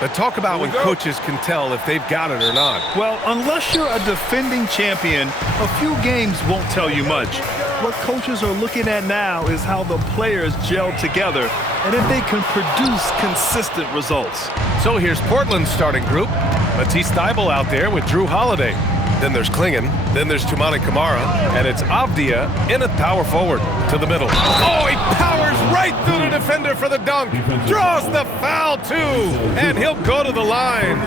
But talk about when coaches can tell if they've got it or not. Well, unless you're a defending champion, a few games won't tell you much. What coaches are looking at now is how the players gel together and if they can produce consistent results. So here's Portland's starting group. Matisse Thybulle out there with Drew Holiday. Then there's Klingon. Then there's Toumani Camara. And it's Avdia in at power forward to the middle. Oh, he powers right through the defender for the dunk. Draws the foul, too. And he'll go to the line.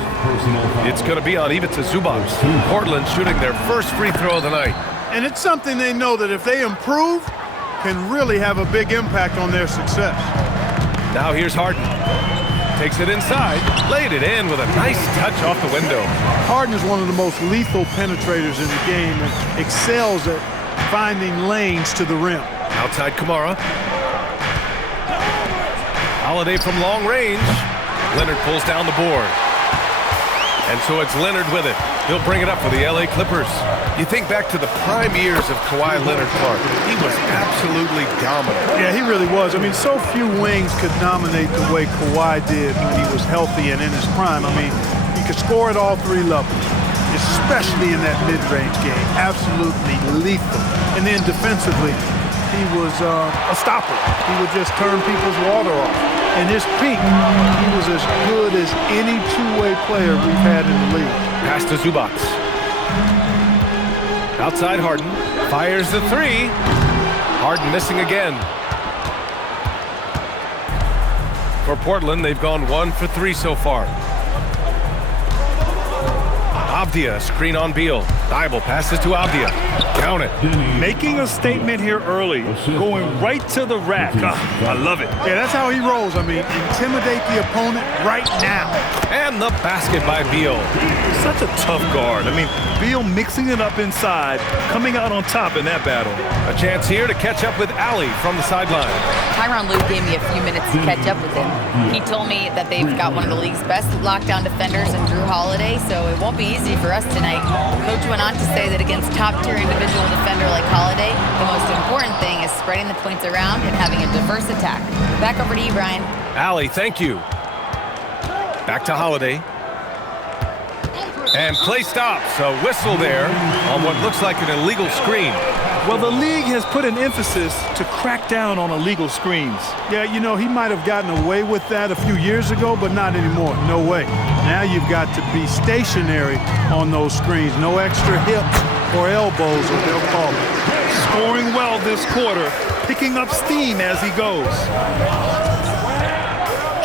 It's going to be on Ivica Zubac. Portland shooting their first free throw of the night. And it's something they know that if they improve, can really have a big impact on their success. Now here's Harden. Takes it inside, laid it in with a nice touch off the window. Harden is one of the most lethal penetrators in the game and excels at finding lanes to the rim. Outside Camara. Holiday from long range. Leonard pulls down the board. And so it's Leonard with it. He'll bring it up for the LA Clippers. You think back to the prime years of Kawhi Leonard, Clark. He was absolutely dominant. Yeah, he really was. I mean, so few wings could dominate the way Kawhi did when he was healthy and in his prime. I mean, he could score at all three levels, especially in that mid-range game. Absolutely lethal. And then defensively, he was a stopper. He would just turn people's water off. In his peak, he was as good as any two-way player we've had in the league. Pass to Zubac. Outside Harden. Fires the three. Harden missing again. For Portland, they've gone 1 for 3 so far. Avdia, screen on Beal. Thybulle passes to Avdia. Count it. Making a statement here early, going right to the rack. I love it. Yeah, that's how he rolls. I mean, intimidate the opponent right now. And the basket by Beal. He's such a tough guard. I mean, Beal mixing it up inside, coming out on top in that battle. A chance here to catch up with Allie from the sideline. Tyronn Lue gave me a few minutes to catch up with him. He told me that they've got one of the league's best lockdown defenders in Drew Holiday, so it won't be easy for us tonight. Coach went on to say that against top-tier individual defender like Holiday, the most important thing is spreading the points around and having a diverse attack. Back over to you, Brian. Allie, thank you. Back to Holiday. And play stops. A whistle there on what looks like an illegal screen. Well, the league has put an emphasis to crack down on illegal screens. Yeah, you know, he might have gotten away with that a few years ago, but not anymore. No way. Now you've got to be stationary on those screens. No extra hips or elbows, as they'll call it. Scoring well this quarter, picking up steam as he goes.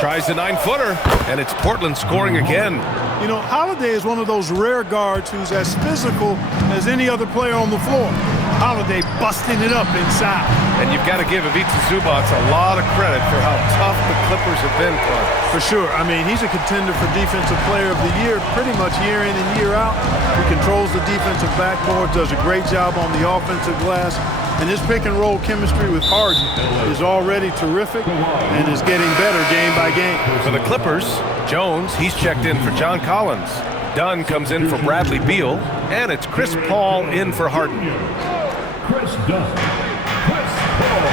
Tries the 9-footer, and it's Portland scoring again. You know, Holiday is one of those rare guards who's as physical as any other player on the floor. Holiday busting it up inside. And you've got to give Ivica Zubac a lot of credit for how tough the Clippers have been, Clark. For sure. I mean, he's a contender for Defensive Player of the Year pretty much year in and year out. He controls the defensive backboard, does a great job on the offensive glass. And his pick-and-roll chemistry with Harden is already terrific and is getting better game by game. For the Clippers, Jones, he's checked in for John Collins. Dunn comes in for Bradley Beal. And it's Chris Paul in for Harden. Chris Dunn. Chris Paul.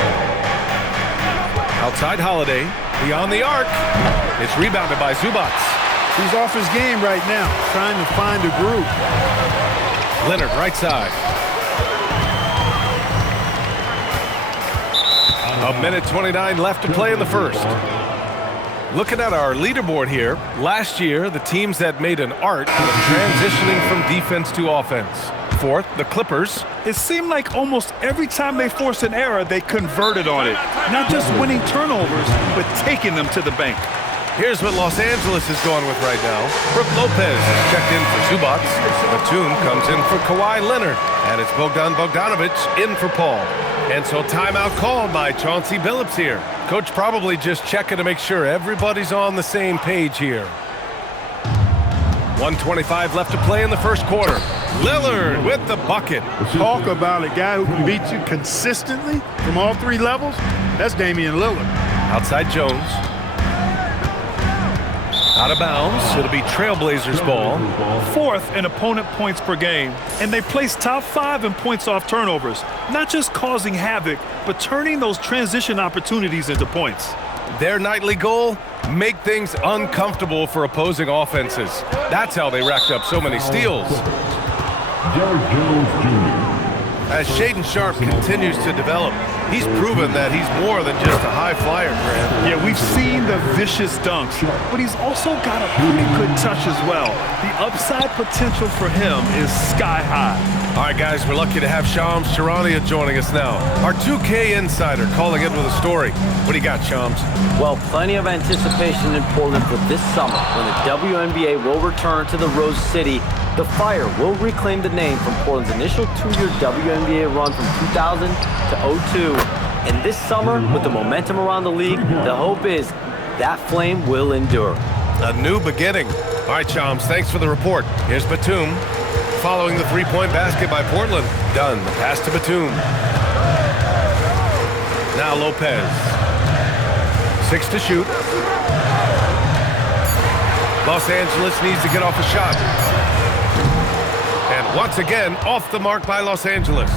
Outside Holiday, beyond the arc. It's rebounded by Zubac. He's off his game right now, trying to find a groove. Leonard, right side. A minute 29 left to play in the first. Looking at our leaderboard here, last year, the teams that made an art of transitioning from defense to offense. Fourth, the Clippers. It seemed like almost every time they forced an error, they converted on it. Not just winning turnovers, but taking them to the bank. Here's what Los Angeles is going with right now. Brook Lopez is checked in for Zubac. Batum comes in for Kawhi Leonard. And it's Bogdan Bogdanovic in for Paul. And so timeout called by Chauncey Billups here. Coach probably just checking to make sure everybody's on the same page here. 1:25 left to play in the first quarter. Lillard with the bucket. Talk about a guy who can beat you consistently from all three levels. That's Damian Lillard. Outside Jones. Out of bounds. It'll be Trailblazers ball. Fourth in opponent points per game. And they place top 5 in points off turnovers. Not just causing havoc, but turning those transition opportunities into points. Their nightly goal, make things uncomfortable for opposing offenses. That's how they racked up so many steals. Derrick Jones Jr. As Shaedon Sharpe continues to develop, he's proven that he's more than just a high flyer, Grant. Yeah, we've seen the vicious dunks, but he's also got a pretty good touch as well. The upside potential for him is sky high. All right, guys, we're lucky to have Shams Charania joining us now. Our 2K insider calling in with a story. What do you got, Shams? Well, plenty of anticipation in Portland for this summer when the WNBA will return to the Rose City. The Fire will reclaim the name from Portland's initial 2-year WNBA run from 2000 to 02. And this summer, with the momentum around the league, the hope is that flame will endure. A new beginning. All right, Shams, thanks for the report. Here's Batum. Following the three-point basket by Portland. Done. The pass to Batum. Now Lopez. 6 to shoot. Los Angeles needs to get off a shot. And once again, off the mark by Los Angeles.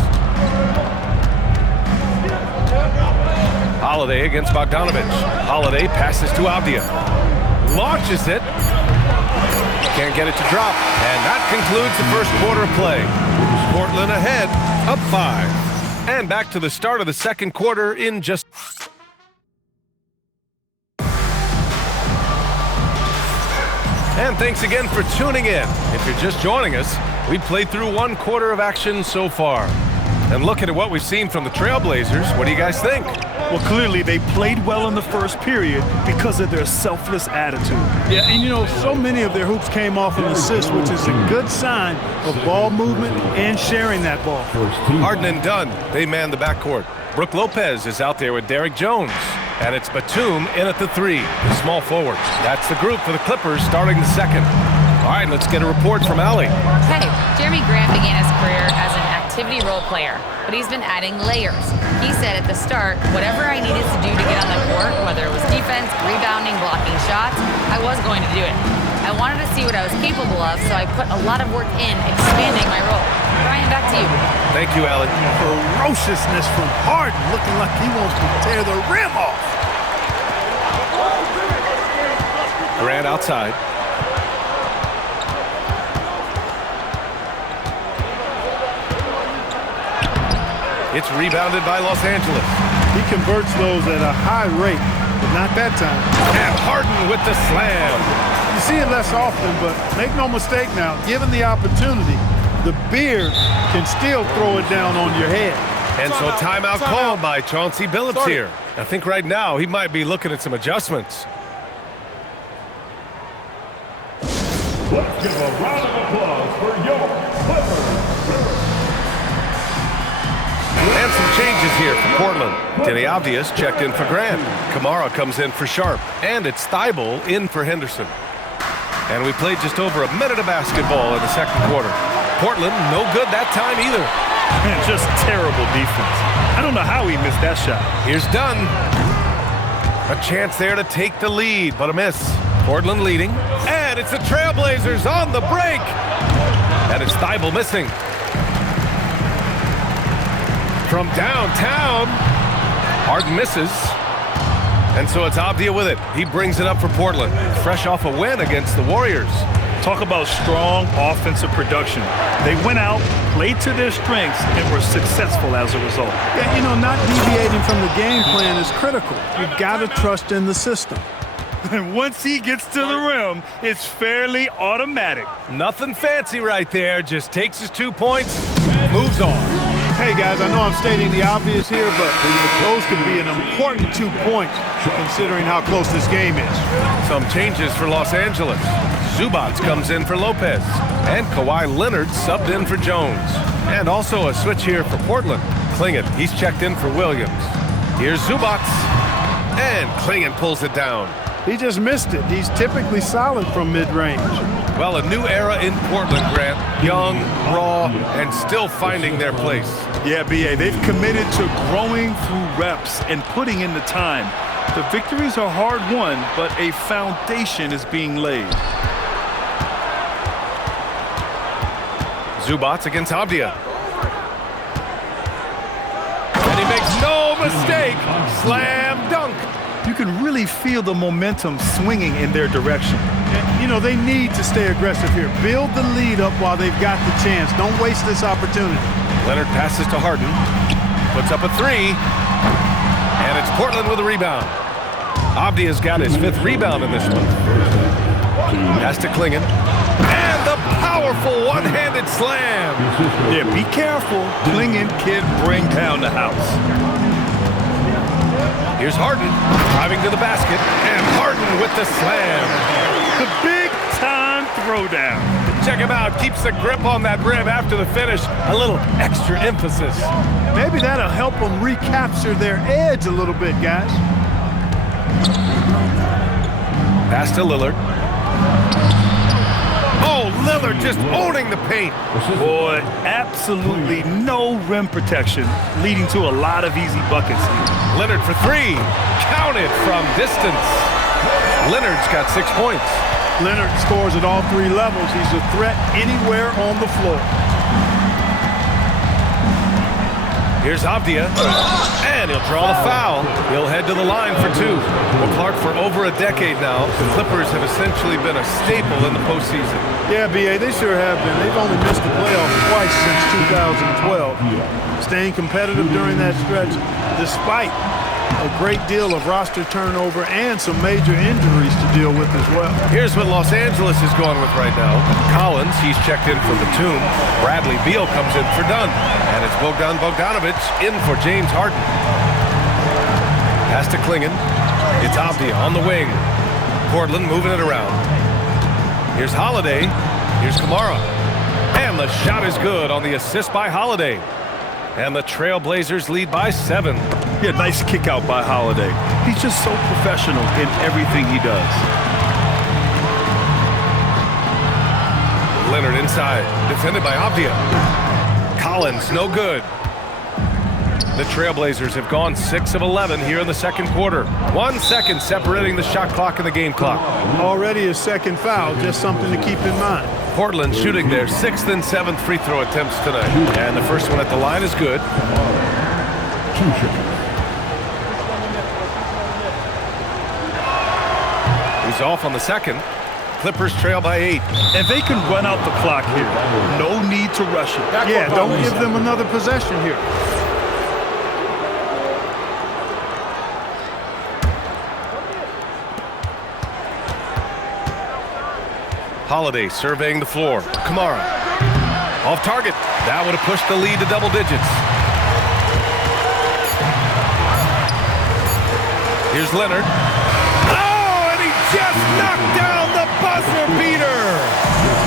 Holiday against Bogdanovich. Holiday passes to Avdia. Launches it. Can't get it to drop. And that concludes the first quarter of play. Portland ahead, up 5. And back to the start of the second quarter in just... And thanks again for tuning in. If you're just joining us, we played through one quarter of action so far. And looking at what we've seen from the Trailblazers, what do you guys think? Well, clearly they played well in the first period because of their selfless attitude. Yeah, and you know, so many of their hoops came off an assist, which is a good sign of ball movement and sharing that ball. Harden and Dunn, they man the backcourt. Brooke Lopez is out there with Derrick Jones. And it's Batum in at the 3, the small forward. That's the group for the Clippers starting the second. All right, let's get a report from Allie. Hey, Jeremy Grant began his career as an activity role player, but he's been adding layers. He said at the start, whatever I needed to do to get on the court, whether it was defense, rebounding, blocking shots, I was going to do it. I wanted to see what I was capable of, so I put a lot of work in expanding my role. Brian, back to you. Thank you, Allie. Ferociousness from Harden, looking like he wants to tear the rim off. Grant outside. It's rebounded by Los Angeles. He converts those at a high rate, but not that time. And Harden with the slam. You see it less often, but make no mistake now, given the opportunity, the beard can still throw it down on your head. And so timeout called by Chauncey Billups here. I think right now he might be looking at some adjustments. Let's give a round of applause for your Clippers. And some changes here for Portland. Denny Avdias checked in for Grant. Kamara comes in for Sharpe. And it's Thybulle in for Henderson. And we played just over a minute of basketball in the second quarter. Portland, no good that time either. Man, just terrible defense. I don't know how he missed that shot. Here's Dunn. A chance there to take the lead, but a miss. Portland leading. And it's the Trailblazers on the break. And it's Thybulle missing. From downtown, Harden misses. And so it's Avdia with it. He brings it up for Portland, fresh off a win against the Warriors. Talk about strong offensive production. They went out, played to their strengths, and were successful as a result. Yeah, you know, not deviating from the game plan is critical. You've got to trust in the system. And once he gets to the rim, it's fairly automatic. Nothing fancy right there, just takes his 2 points, moves on. Hey, guys, I know I'm stating the obvious here, but those could be an important 2 points considering how close this game is. Some changes for Los Angeles. Zubac comes in for Lopez. And Kawhi Leonard subbed in for Jones. And also a switch here for Portland. Clingan, he's checked in for Williams. Here's Zubac. And Clingan pulls it down. He just missed it. He's typically solid from mid-range. Well, a new era in Portland, Grant. Young, raw, and still finding their place. Yeah, B.A., they've committed to growing through reps and putting in the time. The victories are hard-won, but a foundation is being laid. Zubac against Avdia. And he makes no mistake. Slam dunk. You can really feel the momentum swinging in their direction. And, you know, they need to stay aggressive here. Build the lead up while they've got the chance. Don't waste this opportunity. Leonard passes to Harden. Puts up a three. And it's Portland with a rebound. Avdia's got his 5th rebound in this one. Pass to Clingan. And the powerful one-handed slam. Yeah, be careful. Clingan can bring down the house. Here's Harden driving to the basket. And Harden with the slam. The big-time throwdown. Check him out. Keeps the grip on that rim after the finish. A little extra emphasis. Maybe that'll help them recapture their edge a little bit, guys. Pass to Lillard. Oh, Lillard just owning the paint. Boy, absolutely no rim protection, leading to a lot of easy buckets here. Leonard for 3. Counted from distance. Leonard's got 6 points. Leonard scores at all 3 levels. He's a threat anywhere on the floor. Here's Avdia, and he'll draw the foul. He'll head to the line for 2. Well, Clark, for over a decade now, the Clippers have essentially been a staple in the postseason. Yeah, B.A., they sure have been. They've only missed the playoffs twice since 2012. Staying competitive during that stretch, despite a great deal of roster turnover and some major injuries to deal with as well. Here's what Los Angeles is going with right now. Collins, he's checked in for Batum. Bradley Beal comes in for Dunn. And it's Bogdan Bogdanovic in for James Harden. Pass to Clingan. It's Avdia on the wing. Portland moving it around. Here's Holiday. Here's Kamara. And the shot is good on the assist by Holiday. And the Trailblazers lead by 7. Yeah, nice kick out by Holiday. He's just so professional in everything he does. Leonard inside, defended by Avdia. Collins, no good. The Trailblazers have gone 6 of 11 here in the second quarter. 1 second separating the shot clock and the game clock. Already a second foul, just something to keep in mind. Portland shooting their 6th and 7th free throw attempts tonight. And the first one at the line is good. He's off on the second. Clippers trail by 8. And they can run out the clock here. No need to rush it. Yeah, don't give them another possession here. Holiday surveying the floor. Kamara. Off target. That would have pushed the lead to double digits. Here's Leonard. Oh, and he just knocked down the buzzer beater.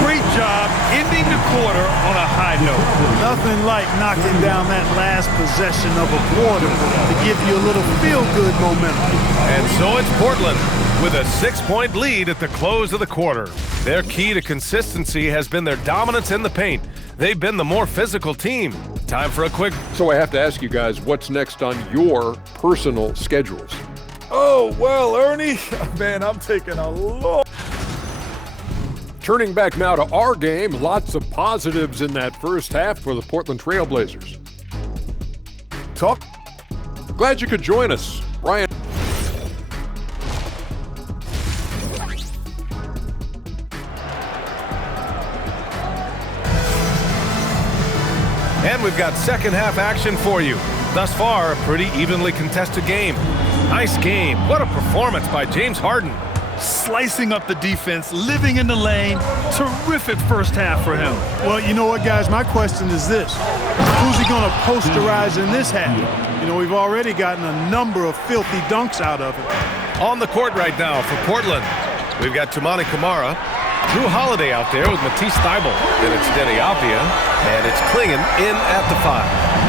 Great job ending the quarter on a high note. Nothing like knocking down that last possession of a quarter to give you a little feel-good momentum. And so it's Portland with a 6-point lead at the close of the quarter. Their key to consistency has been their dominance in the paint. They've been the more physical team. Time for a quick... So I have to ask you guys, what's next on your personal schedules? Oh, well, Ernie, man, I'm taking a look. Turning back now to our game, lots of positives in that first half for the Portland Trailblazers. Glad you could join us, Brian. And we've got second half action for you. Thus far, a pretty evenly contested game. Nice game. What a performance by James Harden. Slicing up the defense, living in the lane. Terrific first half for him. Well, you know what, guys? My question is this. Who's he going to posterize in this half? You know, we've already gotten a number of filthy dunks out of it. On the court right now for Portland, we've got Toumani Camara, Drew Holiday out there with Matisse Thybulle. Then it's Deni Avdia, and it's Clingan in at the 5.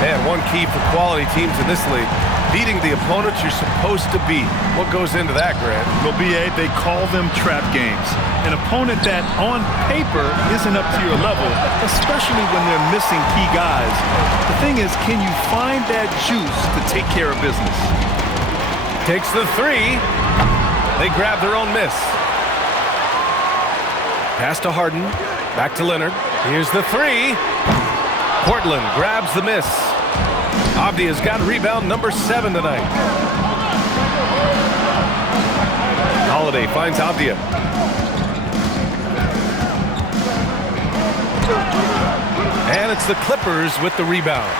And one key for quality teams in this league, beating the opponents you're supposed to beat. What goes into that, Grant? Well, B.A., they call them trap games. An opponent that, on paper, isn't up to your level, especially when they're missing key guys. The thing is, can you find that juice to take care of business? Takes the 3. They grab their own miss. Pass to Harden. Back to Leonard. Here's the 3. Portland grabs the miss. Avdia's got rebound number 7 tonight. Holiday finds Avdia. And it's the Clippers with the rebound.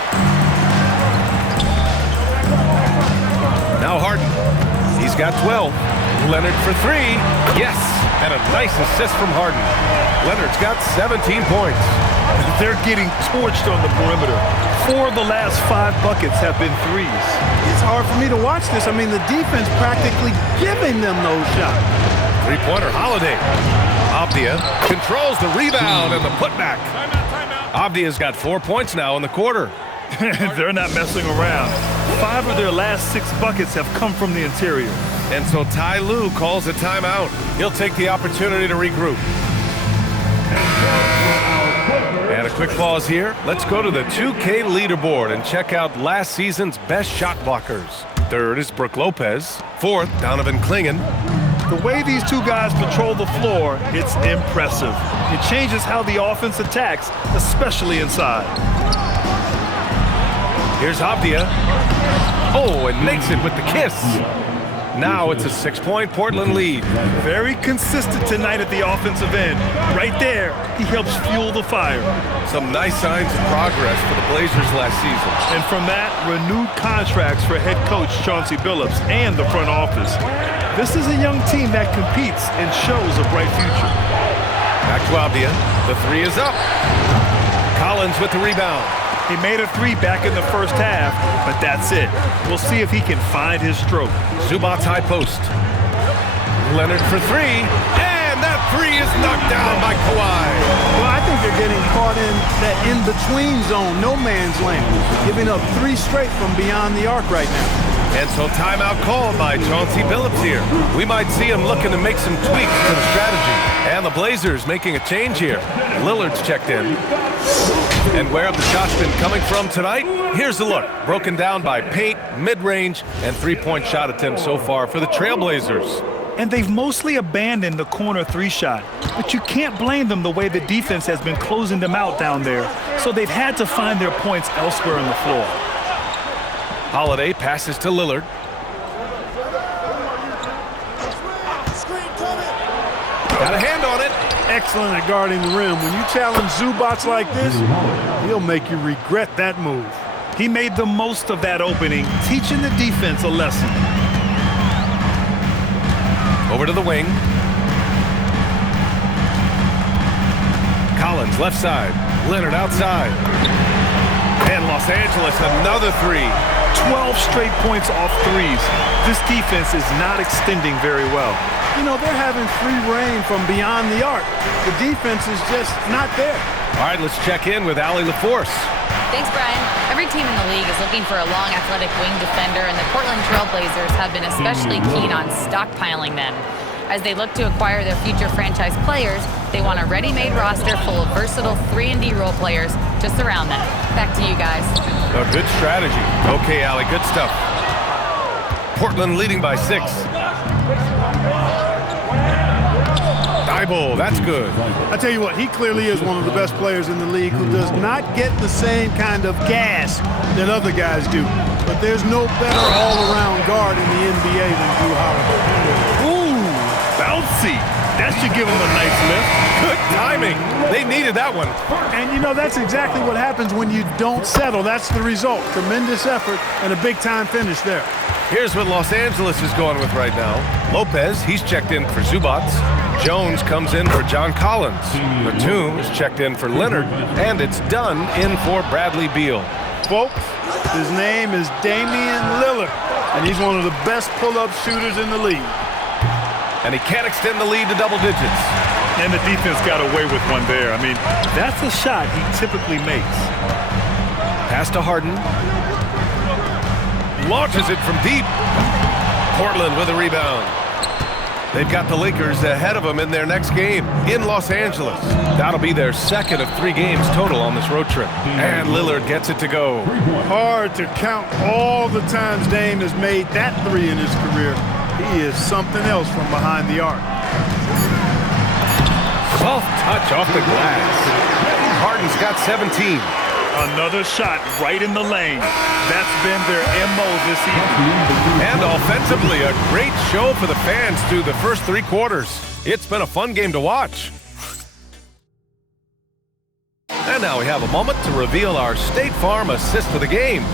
Now Harden. He's got 12. Leonard for three. Yes, and a nice assist from Harden. Leonard's got 17 points. They're getting torched on the perimeter. 4 of the last 5 buckets have been threes. It's hard for me to watch this. I mean, the defense practically giving them those shots. Three-pointer Holiday. Avdia controls the rebound and the putback. Avdia's got 4 points now in the quarter. They're not messing around. 5 of their last 6 buckets have come from the interior. And so Ty Lue calls a timeout. He'll take the opportunity to regroup. And a quick pause here. Let's go to the 2K leaderboard and check out last season's best shot blockers. Third is Brook Lopez. Fourth, Donovan Clingan. The way these two guys patrol the floor, it's impressive. It changes how the offense attacks, especially inside. Here's Avdia. Oh, and makes it with the kiss. Now it's a 6-point Portland lead. Very consistent tonight at the offensive end. Right there, he helps fuel the fire. Some nice signs of progress for the Blazers last season. And from that, renewed contracts for head coach Chauncey Billups and the front office. This is a young team that competes and shows a bright future. Back to Avdia. The three is up. Collins with the rebound. He made a 3 back in the first half, but that's it. We'll see if he can find his stroke. Zubac's high post. Leonard for 3, and that 3 is knocked down by Kawhi. Well, I think they're getting caught in that in-between zone, no man's land, giving up 3 straight from beyond the arc right now. And so timeout called by Chauncey Billups here. We might see him looking to make some tweaks to the strategy. And the Blazers making a change here. Lillard's checked in. And where have the shots been coming from tonight? Here's the look. Broken down by paint, mid-range, and 3-point shot attempts so far for the Trailblazers. And they've mostly abandoned the corner 3 shot. But you can't blame them the way the defense has been closing them out down there. So they've had to find their points elsewhere on the floor. Holiday passes to Lillard. Got a hand on it. Excellent at guarding the rim. When you challenge Zubac like this, he'll make you regret that move. He made the most of that opening, teaching the defense a lesson. Over to the wing. Collins left side. Leonard outside. And Los Angeles another 3. 12 straight points off threes. This defense is not extending very well. You know, they're having free reign from beyond the arc. The defense is just not there. All right, let's check in with Allie LaForce. Thanks, Brian. Every team in the league is looking for a long, athletic wing defender, and the Portland Trailblazers have been especially keen on stockpiling them. As they look to acquire their future franchise players, they want a ready-made roster full of versatile 3-and-D role players to surround them. Back to you guys. A good strategy. Okay, Allie, good stuff. Portland leading by 6. Thibault, that's good. I tell you what, he clearly is one of the best players in the league who does not get the same kind of gas that other guys do. But there's no better all-around guard in the NBA than Drew Holiday. Ooh, bouncy. That should give him a nice lift. Good timing. They needed that one. And, you know, that's exactly what happens when you don't settle. That's the result. Tremendous effort and a big-time finish there. Here's what Los Angeles is going with right now. Lopez, he's checked in for Zubac. Jones comes in for John Collins. Batum is checked in for Leonard. And it's done in for Bradley Beal. Folks, his name is Damian Lillard, and he's one of the best pull-up shooters in the league. And he can't extend the lead to double digits. And the defense got away with one there. I mean, that's a shot he typically makes. Pass to Harden. Launches it from deep. Portland with a rebound. They've got the Lakers ahead of them in their next game in Los Angeles. That'll be their second of 3 games total on this road trip. And Lillard gets it to go. Hard to count all the times Dame has made that 3 in his career. He is something else from behind the arc. Soft touch off the glass. Harden's got 17. Another shot right in the lane. That's been their MO this evening. And offensively, a great show for the fans through the first 3 quarters. It's been a fun game to watch. And now we have a moment to reveal our State Farm assist of the game.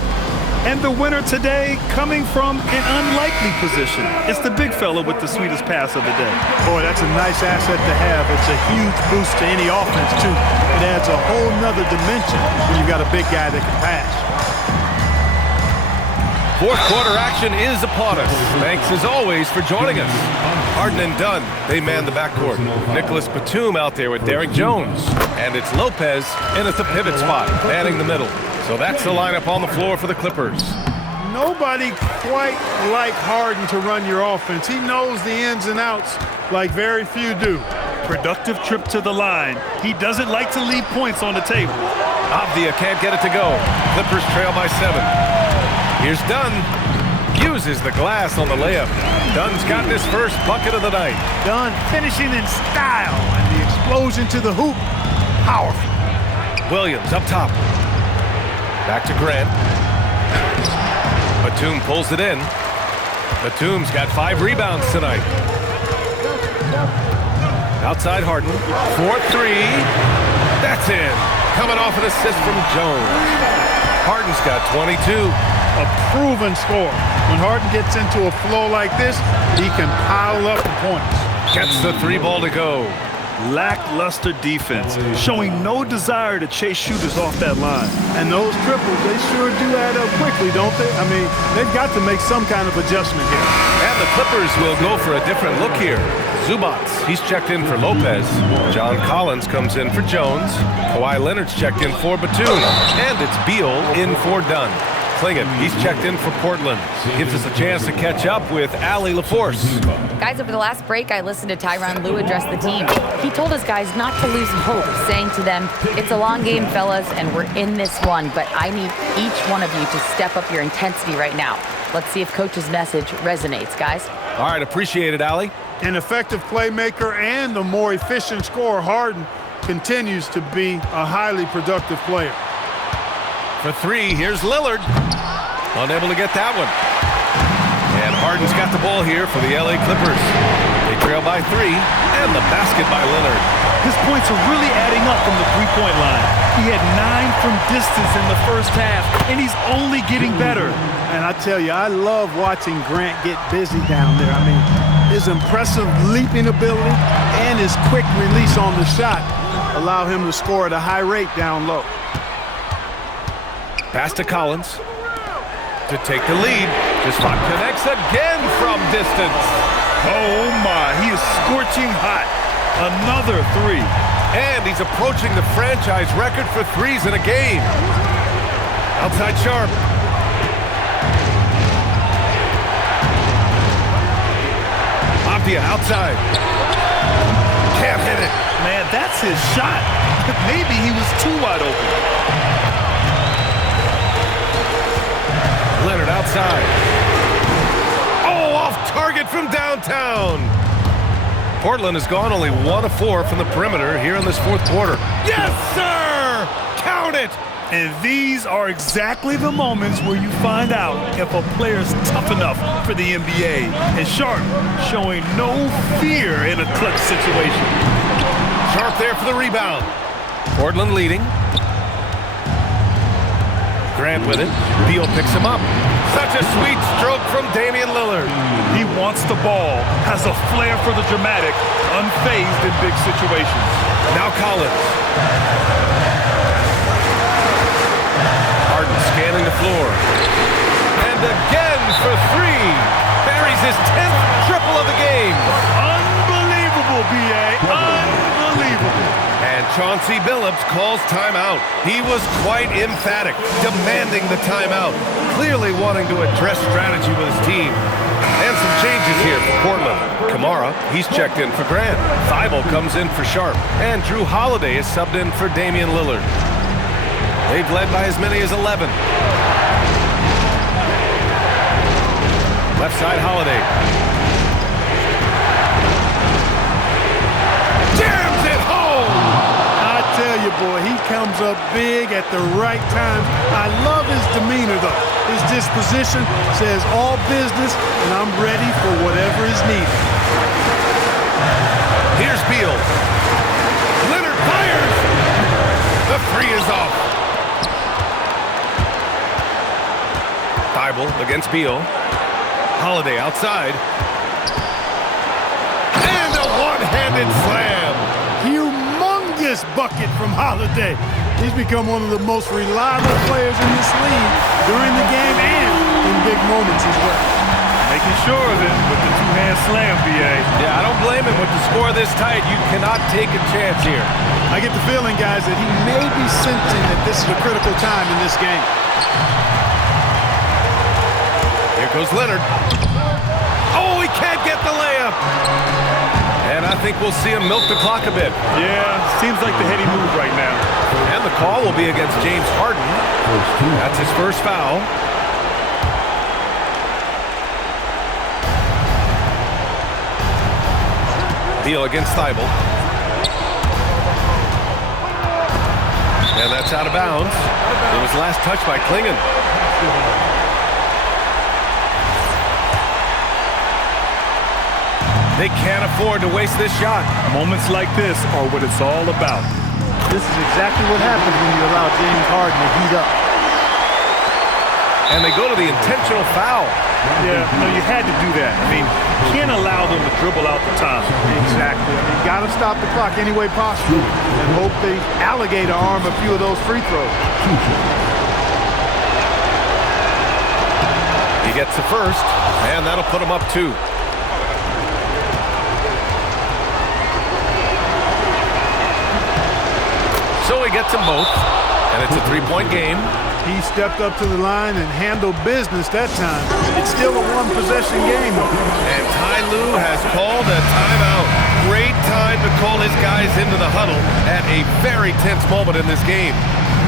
And the winner today coming from an unlikely position. It's the big fella with the sweetest pass of the day. Boy, that's a nice asset to have. It's a huge boost to any offense, too. It adds a whole nother dimension when you've got a big guy that can pass. Fourth quarter action is upon us. Thanks as always for joining us. Harden and Dunn, they man the backcourt. Nicholas Batum out there with Derrick Jones. And it's Lopez in at the pivot spot, manning the middle. So that's the lineup on the floor for the Clippers. Nobody quite like Harden to run your offense. He knows the ins and outs like very few do. Productive trip to the line. He doesn't like to leave points on the table. Avdia can't get it to go. Clippers trail by 7. Here's Dunn. Uses the glass on the layup. Dunn's got his first bucket of the night. Dunn finishing in style, and the explosion to the hoop. Powerful. Williams up top. Back to Grant. Batum pulls it in. Batum's got 5 rebounds tonight. Outside Harden. 4-3. That's in. Coming off an assist from Jones. Harden's got 22. A proven scorer. When Harden gets into a flow like this, he can pile up the points. Gets the 3 ball to go. Lackluster defense, showing no desire to chase shooters off that line. And those triples, they sure do add up quickly, don't they? I mean, they've got to make some kind of adjustment here. And the Clippers will go for a different look here. Zubats, he's checked in for Lopez. John Collins comes in for Jones. Kawhi Leonard's checked in for Batum. And it's Beal in for Dunn. Clingan, he's checked in for Portland. Gives us a chance to catch up with Allie LaForce. Guys, over the last break, I listened to Tyronn Lue address the team. He told his guys not to lose hope, saying to them, it's a long game, fellas, and we're in this one, but I need each one of you to step up your intensity right now. Let's see if Coach's message resonates, guys. All right, appreciate it, Allie. An effective playmaker and a more efficient scorer, Harden continues to be a highly productive player. For 3, here's Lillard. Unable to get that one. And Harden's got the ball here for the LA Clippers. They trail by 3, and the basket by Lillard. His points are really adding up from the three-point line. He had 9 from distance in the first half, and he's only getting better. And I tell you, I love watching Grant get busy down there. I mean, his impressive leaping ability and his quick release on the shot allow him to score at a high rate down low. Pass to Collins to take the lead. This shot connects again from distance. Oh my, he is scorching hot. Another 3. And he's approaching the franchise record for 3s in a game. Outside Sharp. Avdia outside. Can't hit it. Man, that's his shot. Maybe he was too wide open. Leonard outside. Oh, off target from downtown. Portland has gone only 1 of 4 from the perimeter here in this fourth quarter. Yes, sir! Count it! And these are exactly the moments where you find out if a player's tough enough for the NBA. And Sharp showing no fear in a clutch situation. Sharp there for the rebound. Portland leading. Grant with it. Beal picks him up. Such a sweet stroke from Damian Lillard. He wants the ball, has a flair for the dramatic, unfazed in big situations. Now Collins. Harden scanning the floor. And again for 3. Buries his 10th triple of the game. Unbelievable, B.A. Unbelievable. And Chauncey Billups calls timeout. He was quite emphatic, demanding the timeout, clearly wanting to address strategy with his team. And some changes here for Portland. Kamara, he's checked in for Grant. Thibault comes in for Sharp. And Drew Holiday is subbed in for Damian Lillard. They've led by as many as 11. Left side Holiday. Jams it home! I tell you, boy, he comes up big at the right time. I love his demeanor, though. His disposition says all business, and I'm ready for whatever is needed. Here's Beal. Leonard fires. The three is off. Thybulle against Beal. Holiday outside. And a one-handed slam. Humongous bucket from Holiday. He's become one of the most reliable players in this league during the game and in big moments as well. Making sure of it with the two-hand slam, B.A. Yeah, I don't blame him. With the score this tight, you cannot take a chance here. I get the feeling, guys, that he may be sensing that this is a critical time in this game. Here goes Leonard. Oh, he can't get the layup. And I think we'll see him milk the clock a bit. Yeah, seems like the heady move right now. And the call will be against James Harden. That's his first foul. Beal against Thybulle. And that's out of bounds. It was last touched by Clingan. They can't afford to waste this shot. Moments like this are what it's all about. This is exactly what happens when you allow James Harden to heat up. And they go to the intentional foul. Yeah, no, you had to do that. I mean, you can't allow them to dribble out the time. Exactly. I mean, got to stop the clock any way possible and hope they alligator arm a few of those free throws. He gets the first, and that'll put him up 2. So he gets them both, and it's a 3-point game. He stepped up to the line and handled business that time. It's still a one-possession game. And Ty Lue has called a timeout. Great time to call his guys into the huddle at a very tense moment in this game.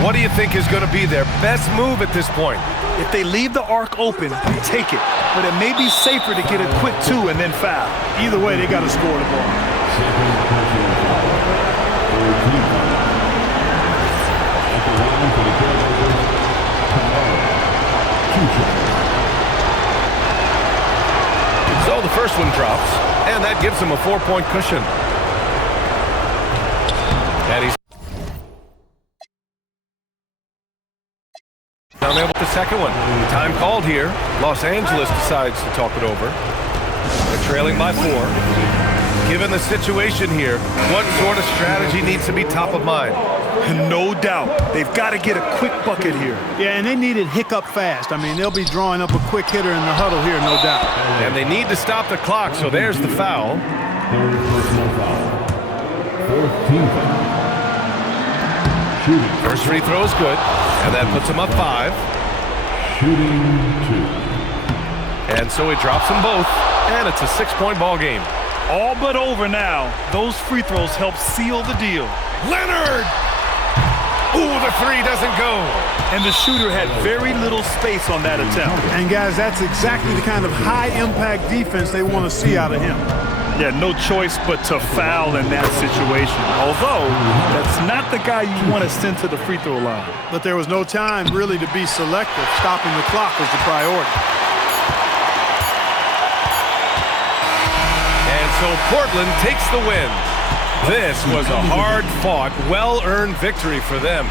What do you think is going to be their best move at this point? If they leave the arc open, take it. But it may be safer to get a quick 2 and then foul. Either way, they got to score the ball. So the first one drops, and that gives him a 4-point cushion. And he's down there with the second one. Time called here. Los Angeles decides to talk it over. They're trailing by 4. Given the situation here, what sort of strategy needs to be top of mind? No doubt. They've got to get a quick bucket here. Yeah, and they need it hiccup fast. I mean, they'll be drawing up a quick hitter in the huddle here, no doubt. And they need to stop the clock, so there's the foul. First free throw is good, and that puts him up 5. And so he drops them both, and it's a 6-point ball game. All but over now. Those free throws help seal the deal. Leonard! Ooh, the 3 doesn't go. And the shooter had very little space on that attempt. And guys, that's exactly the kind of high-impact defense they want to see out of him. Yeah, no choice but to foul in that situation. Although, that's not the guy you want to send to the free throw line. But there was no time really to be selective. Stopping the clock was the priority. And so Portland takes the win. This was a hard-fought, well-earned victory for them.